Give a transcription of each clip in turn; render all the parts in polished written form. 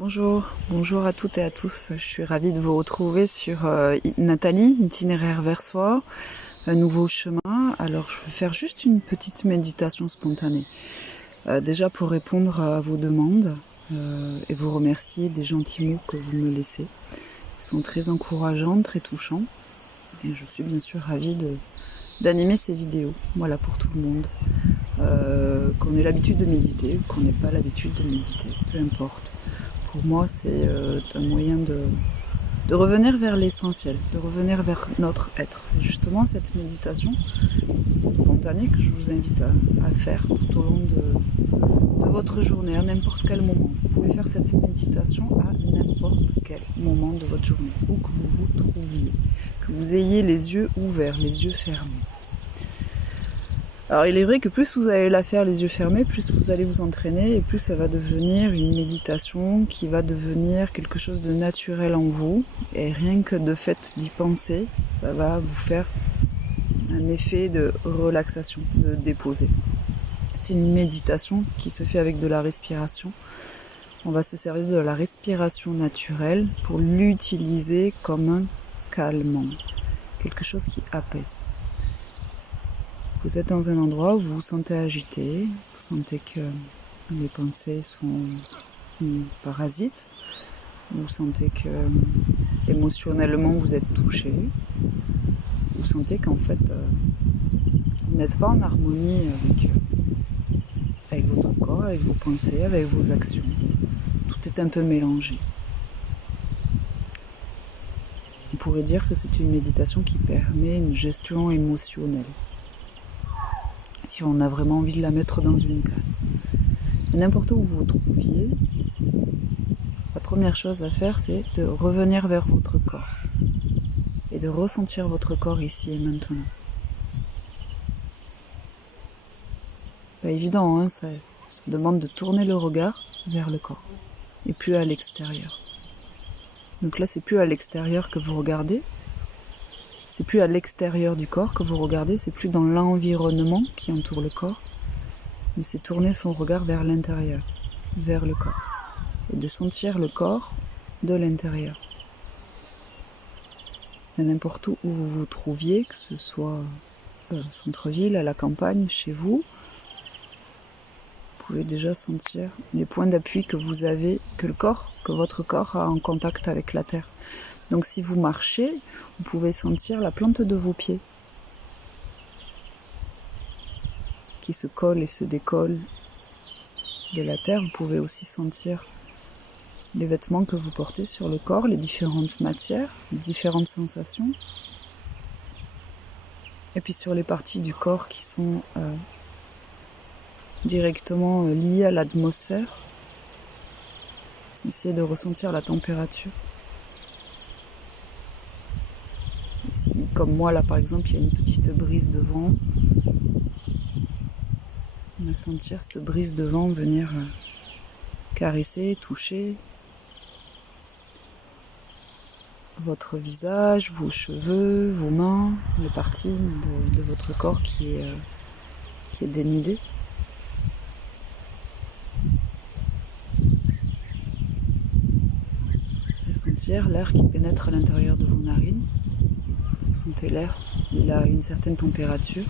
Bonjour à toutes et à tous. Je suis ravie de vous retrouver sur Nathalie, itinéraire vers soi, un nouveau chemin. Alors je vais faire juste une petite méditation spontanée. Déjà pour répondre à vos demandes et vous remercier des gentils mots que vous me laissez. Ils sont très encourageants, très touchants. Et je suis bien sûr ravie d'animer ces vidéos. Voilà, pour tout le monde. Qu'on ait l'habitude de méditer ou qu'on n'ait pas l'habitude de méditer, peu importe. Pour moi, c'est un moyen de revenir vers l'essentiel, de revenir vers notre être. Et justement, cette méditation spontanée que je vous invite à faire tout au long de votre journée, à n'importe quel moment. Vous pouvez faire cette méditation à n'importe quel moment de votre journée, où que vous vous trouviez, que vous ayez les yeux ouverts, les yeux fermés. Alors il est vrai que plus vous allez la faire les yeux fermés, plus vous allez vous entraîner et plus ça va devenir une méditation qui va devenir quelque chose de naturel en vous. Et rien que de fait d'y penser, ça va vous faire un effet de relaxation, de déposer. C'est une méditation qui se fait avec de la respiration. On va se servir de la respiration naturelle pour l'utiliser comme un calmant, quelque chose qui apaise. Vous êtes dans un endroit où vous vous sentez agité, vous sentez que les pensées sont parasites, vous sentez que émotionnellement vous êtes touché, vous sentez qu'en fait vous n'êtes pas en harmonie avec votre corps, avec vos pensées, avec vos actions. Tout est un peu mélangé. On pourrait dire que c'est une méditation qui permet une gestion émotionnelle, si on a vraiment envie de la mettre dans une case. Et n'importe où vous vous trouviez, la première chose à faire, c'est de revenir vers votre corps et de ressentir votre corps ici et maintenant. Pas évident, hein, ça demande de tourner le regard vers le corps et plus à l'extérieur. Donc là, c'est plus à l'extérieur que vous regardez, c'est plus à l'extérieur du corps que vous regardez, c'est plus dans l'environnement qui entoure le corps, mais c'est tourner son regard vers l'intérieur, vers le corps, et de sentir le corps de l'intérieur. Et n'importe où vous vous trouviez, que ce soit au centre-ville, à la campagne, chez vous, vous pouvez déjà sentir les points d'appui que vous avez, que votre corps a en contact avec la terre. Donc si vous marchez, vous pouvez sentir la plante de vos pieds qui se colle et se décolle de la terre. Vous pouvez aussi sentir les vêtements que vous portez sur le corps, les différentes matières, les différentes sensations. Et puis sur les parties du corps qui sont directement liées à l'atmosphère, essayez de ressentir la température. Si, comme moi là par exemple, il y a une petite brise de vent, on va sentir cette brise de vent venir caresser, toucher votre visage, vos cheveux, vos mains, les parties de votre corps qui est dénudée. Et sentir l'air qui pénètre à l'intérieur de vos narines. Vous sentez l'air, il a une certaine température.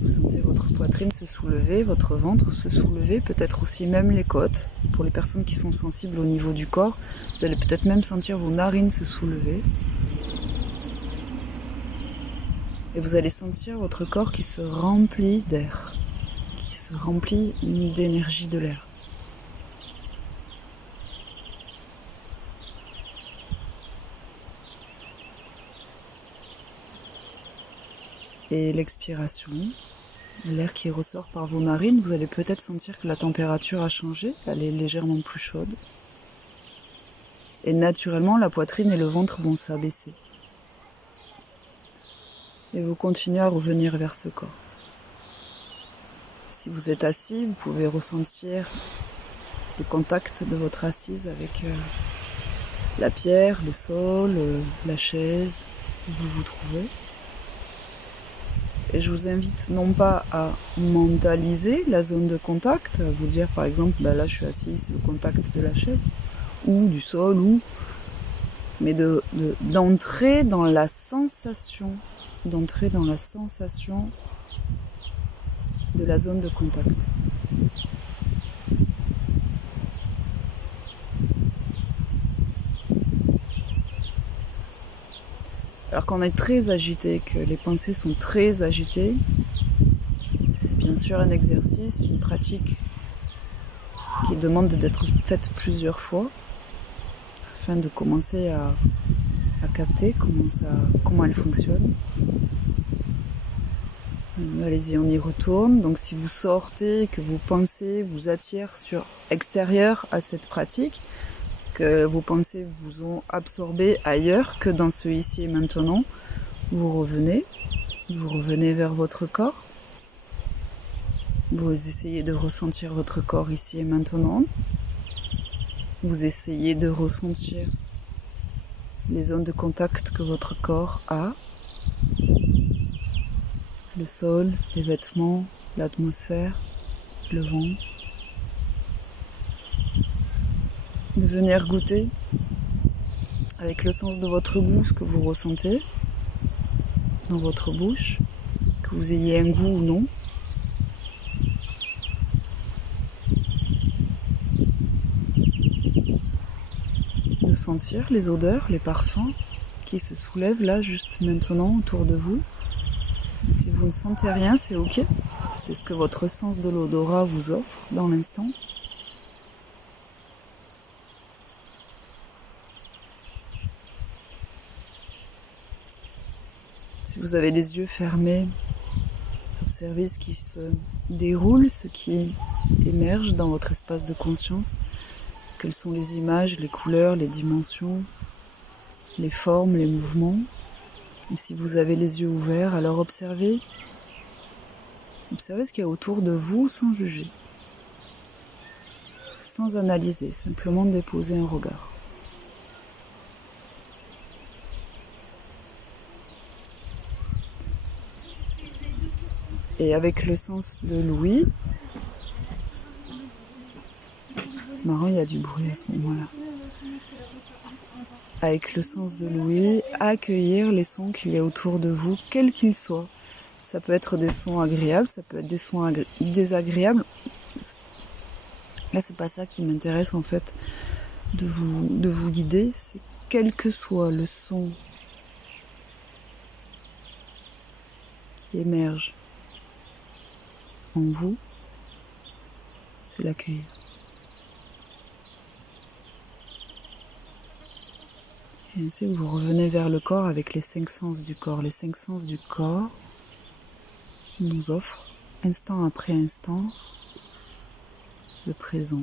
Vous sentez votre poitrine se soulever, votre ventre se soulever, peut-être aussi même les côtes. Pour les personnes qui sont sensibles au niveau du corps, vous allez peut-être même sentir vos narines se soulever. Et vous allez sentir votre corps qui se remplit d'air, qui se remplit d'énergie de l'air. Et l'expiration, l'air qui ressort par vos narines, vous allez peut-être sentir que la température a changé, elle est légèrement plus chaude. Et naturellement, la poitrine et le ventre vont s'abaisser. Et vous continuez à revenir vers ce corps. Si vous êtes assis, vous pouvez ressentir le contact de votre assise avec la pierre, le sol, la chaise où vous vous trouvez. Et je vous invite non pas à mentaliser la zone de contact, à vous dire par exemple, là je suis assis, c'est le contact de la chaise, ou du sol, mais d'entrer dans la sensation, de la zone de contact. Alors qu'on est très agité, que les pensées sont très agitées, c'est bien sûr un exercice, une pratique qui demande d'être faite plusieurs fois afin de commencer à capter comment elle fonctionne. Allez-y, on y retourne. Donc si vous sortez, que vos pensées vous attirent sur extérieur à cette pratique, que vos pensées vous ont absorbé ailleurs que dans ce ici et maintenant, vous revenez vers votre corps. Vous essayez de ressentir votre corps ici et maintenant. Vous essayez de ressentir les zones de contact que votre corps a. Le sol, les vêtements, l'atmosphère, le vent. De venir goûter avec le sens de votre goût ce que vous ressentez dans votre bouche, que vous ayez un goût ou non. De sentir les odeurs, les parfums qui se soulèvent là juste maintenant autour de vous. Et si vous ne sentez rien, c'est ok. C'est ce que votre sens de l'odorat vous offre dans l'instant. Si vous avez les yeux fermés, observez ce qui se déroule, ce qui émerge dans votre espace de conscience. Quelles sont les images, les couleurs, les dimensions, les formes, les mouvements. Et si vous avez les yeux ouverts, alors observez ce qu'il y a autour de vous sans juger, sans analyser, simplement déposer un regard. Et avec le sens de l'ouïe, marrant, il y a du bruit à ce moment-là. Avec le sens de l'ouïe, accueillir les sons qu'il y a autour de vous, quels qu'ils soient. Ça peut être des sons agréables, ça peut être des sons désagréables. Là, c'est pas ça qui m'intéresse en fait de vous guider, c'est quel que soit le son qui émerge en vous, c'est l'accueillir. Et ainsi, vous revenez vers le corps avec les 5 sens du corps. Les 5 sens du corps nous offrent, instant après instant, le présent.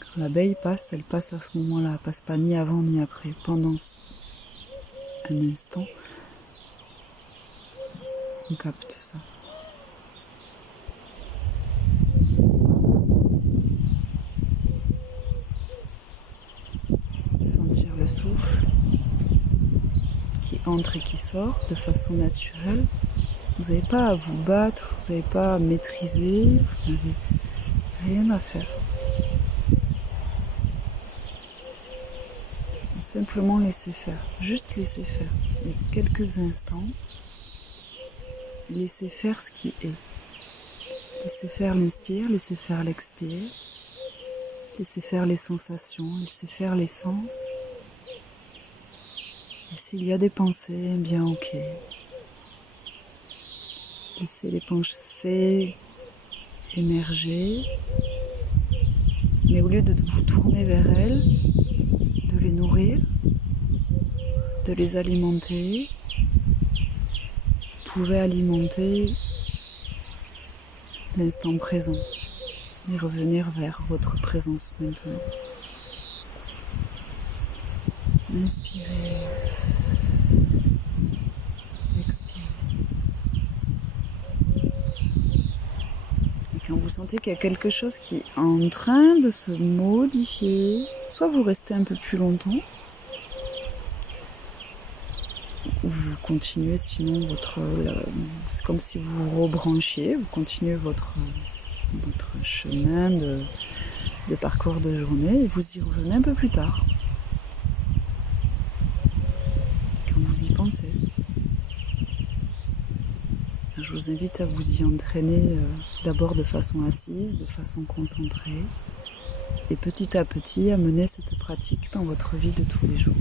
Quand l'abeille passe, elle passe à ce moment-là. Elle ne passe pas ni avant ni après. Pendant un instant, on capte ça. Sentir le souffle qui entre et qui sort de façon naturelle. Vous n'avez pas à vous battre, vous n'avez pas à maîtriser, vous n'avez rien à faire. Simplement laisser faire, juste laisser faire. Et quelques instants, laisser faire ce qui est. Laisser faire l'inspire, laisser faire l'expire. Laissez faire les sensations, laissez faire les sens. Et s'il y a des pensées, eh bien ok. Laissez les pensées émerger. Mais au lieu de vous tourner vers elles, de les nourrir, de les alimenter, vous pouvez alimenter l'instant présent. Et revenir vers votre présence maintenant. Inspirez, expirez. Et quand vous sentez qu'il y a quelque chose qui est en train de se modifier, soit vous restez un peu plus longtemps, vous continuez sinon c'est comme si vous vous rebranchiez, vous continuez votre chemin de parcours de journée et vous y revenez un peu plus tard, quand vous y pensez. Je vous invite à vous y entraîner d'abord de façon assise, de façon concentrée, et petit à petit à mener cette pratique dans votre vie de tous les jours.